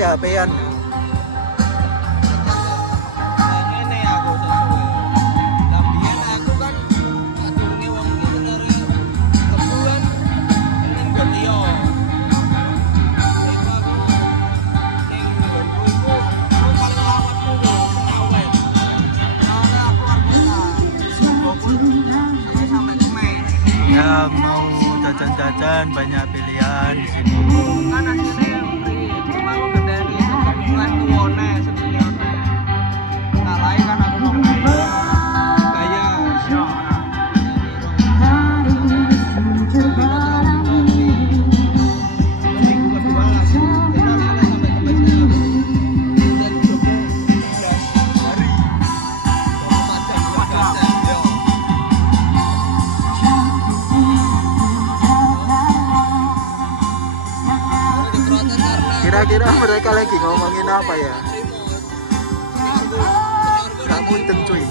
HP-an. Yang mau jajan-jajan banyak pilihan di sini. Kan akhirnya mau ngedani kebetulan tuwone sebenarnya. Tak lain kan aku mau gaya. Kira-kira mereka lagi ngomongin apa ya? Gak munteng cuy.